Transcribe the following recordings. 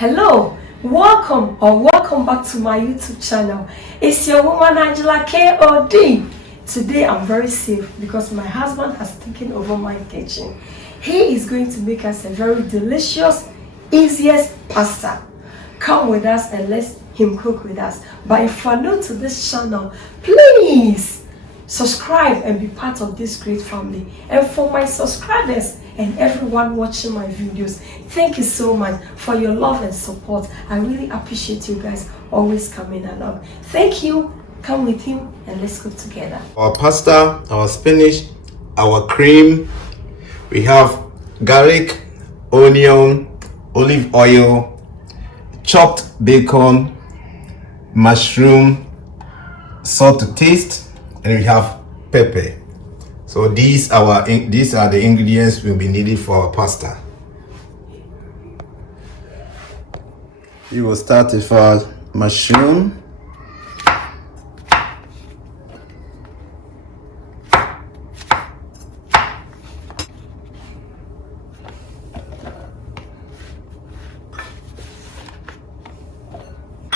Hello, welcome back to my YouTube channel. It's your woman Angela KOD. Today I'm very safe because my husband has taken over my kitchen. He is going to make us a very delicious, easiest pasta. Come with us and let him cook with us. But if you are new to this channel, please subscribe and be part of this great family. And for my subscribers and everyone watching my videos, thank you so much for your love and support. I really appreciate you guys always coming along. Thank you. Come with him and let's cook together. Our pasta, our spinach, our cream. We have garlic, onion, olive oil, chopped bacon, mushroom, salt to taste, and we have pepper. So these are the ingredients we'll be needing for our pasta. We will start with our mushroom.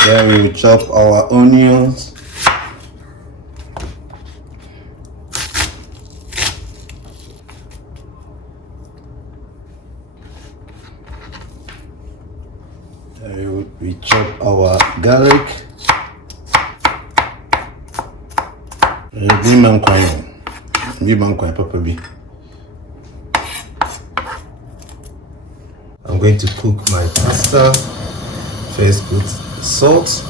Then we will chop our onions. We chop our garlic. I'm going to cook my pasta. First put salt.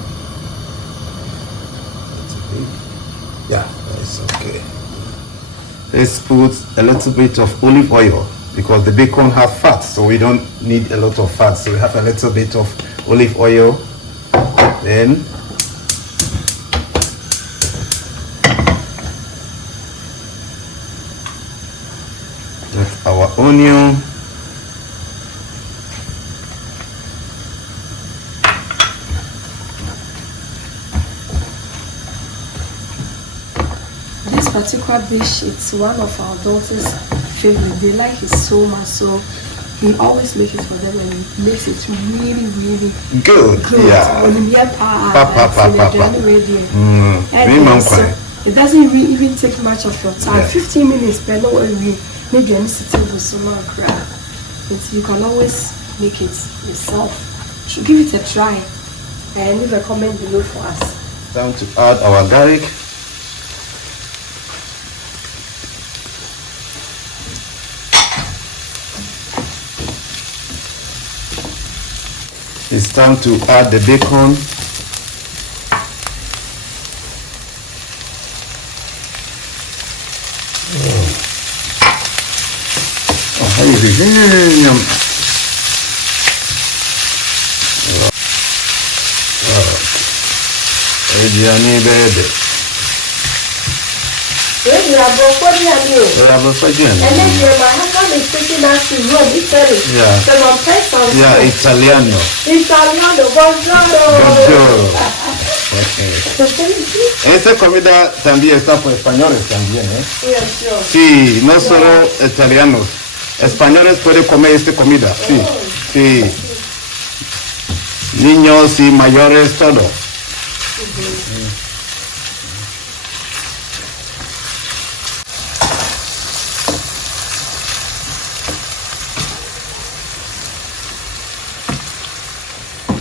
Yeah, that's okay. Let's put a little bit of olive oil because the bacon have fat, so we don't need a lot of fat. So we have a little bit of olive oil. Then that's our onion. This particular dish, it's one of our daughter's favorite. They like it so much, so he always makes it for them and he makes it really, really good. Yeah. When you hear it doesn't even take much of your time. Yeah. 15 minutes, but no one will make any sitting with so long crap. You can always make it yourself. You should give it a try and leave a comment below for us. Time to add our garlic. It's time to add the bacon. How is it? Italiano. Buongiorno. Esta comida también está por españoles también, ¿eh? Sí, no solo italianos. Españoles pueden comer esta comida, sí, sí. Niños y mayores, todo.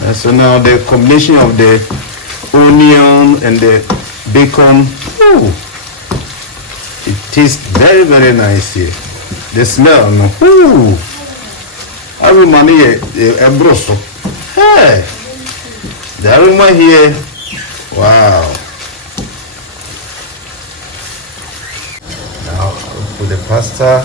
And so now the combination of the onion and the bacon, it tastes very, very nice here. The smell, no? Aroma here, a brosso. Hey, the aroma here, wow. Now I'll put the pasta.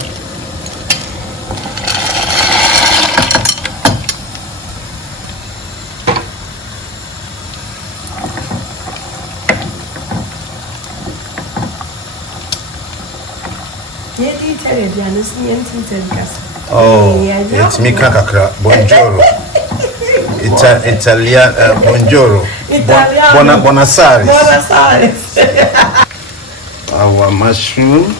Oh, it's mi kakakra. Buongiorno. Italian. Buongiorno. Buonasares. Our mushroom.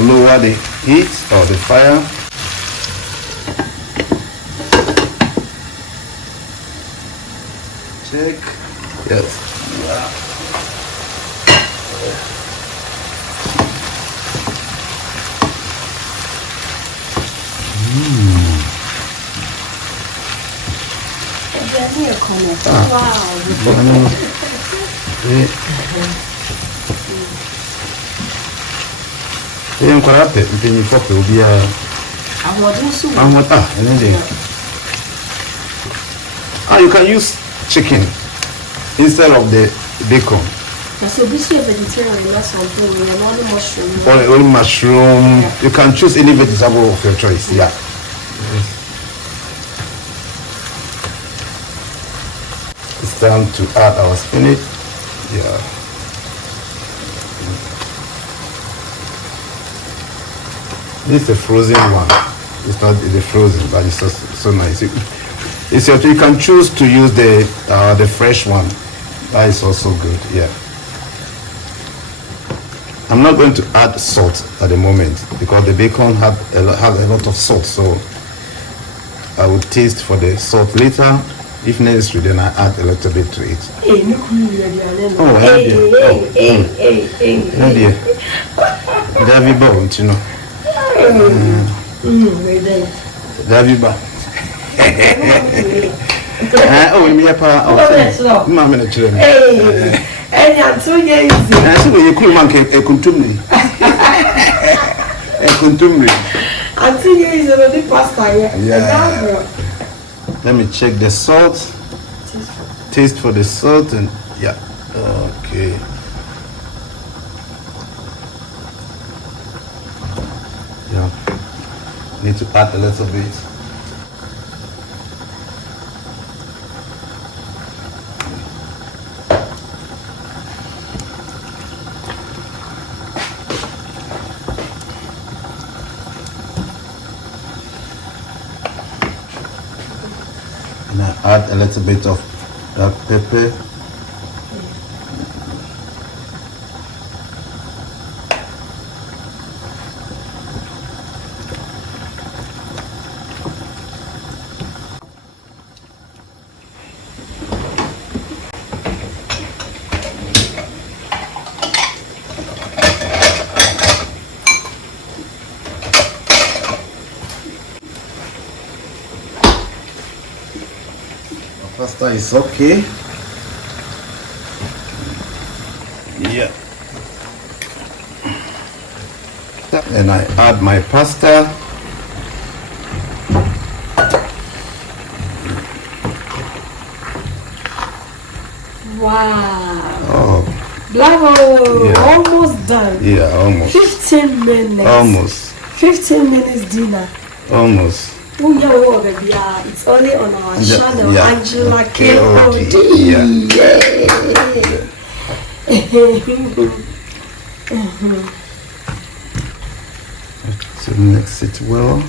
lower the heat or the fire. Check. Yes. You can use chicken instead of the bacon. So this is vegetarian, not something. Only mushroom. Only mushroom. Yeah. You can choose any vegetable of your choice. Yeah. Yes. It's time to add our spinach. Yeah. This is a frozen one. It's not the frozen, but it's so nice. It's your, you can choose to use the fresh one. That is also good. Yeah. I'm not going to add salt at the moment because the bacon has a lot of salt, so I will taste for the salt later. If necessary, then I add a little bit to it. Let me check the salt. Taste for the salt and yeah. Okay. Yeah. Need to add a little bit. And I add a little bit of black pepper. Pasta is okay. Yeah. And I add my pasta. Wow. Oh. Bravo. Yeah. Almost done. Yeah, almost. 15 minutes. Almost. 15 minutes dinner. Almost. Oh, yeah, baby. It's only on our channel, yeah. Angela KOD. Yeah. So mix it well.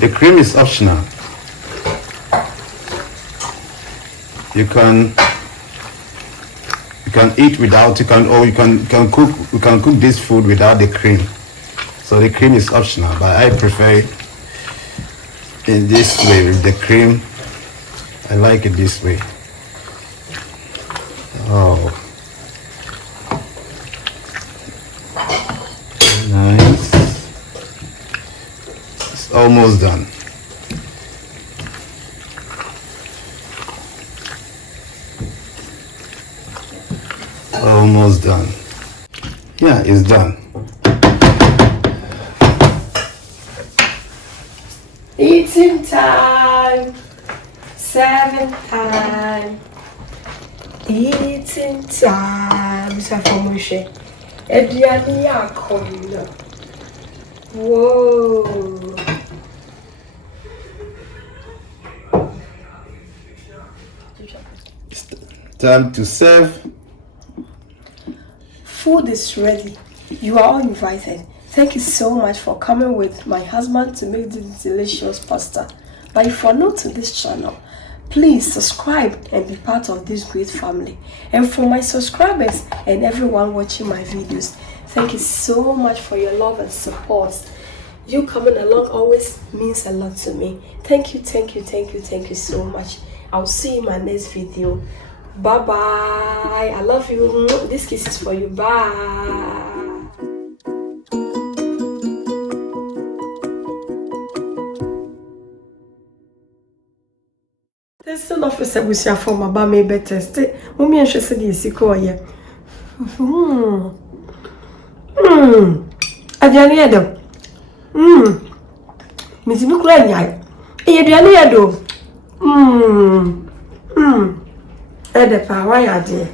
The cream is optional. You can eat without. You can cook this food without the cream. So the cream is optional, but I prefer it in this way with the cream. I like it this way. Oh, nice. It's almost done. Almost done. Yeah, it's done. Eating time. 7 time. Eating time. Safomushe. Ediani yakono. Whoa. Time to serve. food is ready. You are all invited. Thank you so much for coming with my husband to make this delicious pasta. But if you are new to this channel, please subscribe and be part of this great family. And for my subscribers and everyone watching my videos, thank you so much for your love and support. You coming along always means a lot to me. Thank you so much. I'll see you in my next video. Bye bye. I love you. This kiss is for you. Bye. Testing officer was your former by me better. Stay. Mommy and she said, yes, you call you. Adiani Adam. Miss Nuclear. Adiani Ado. Edepa, why are they?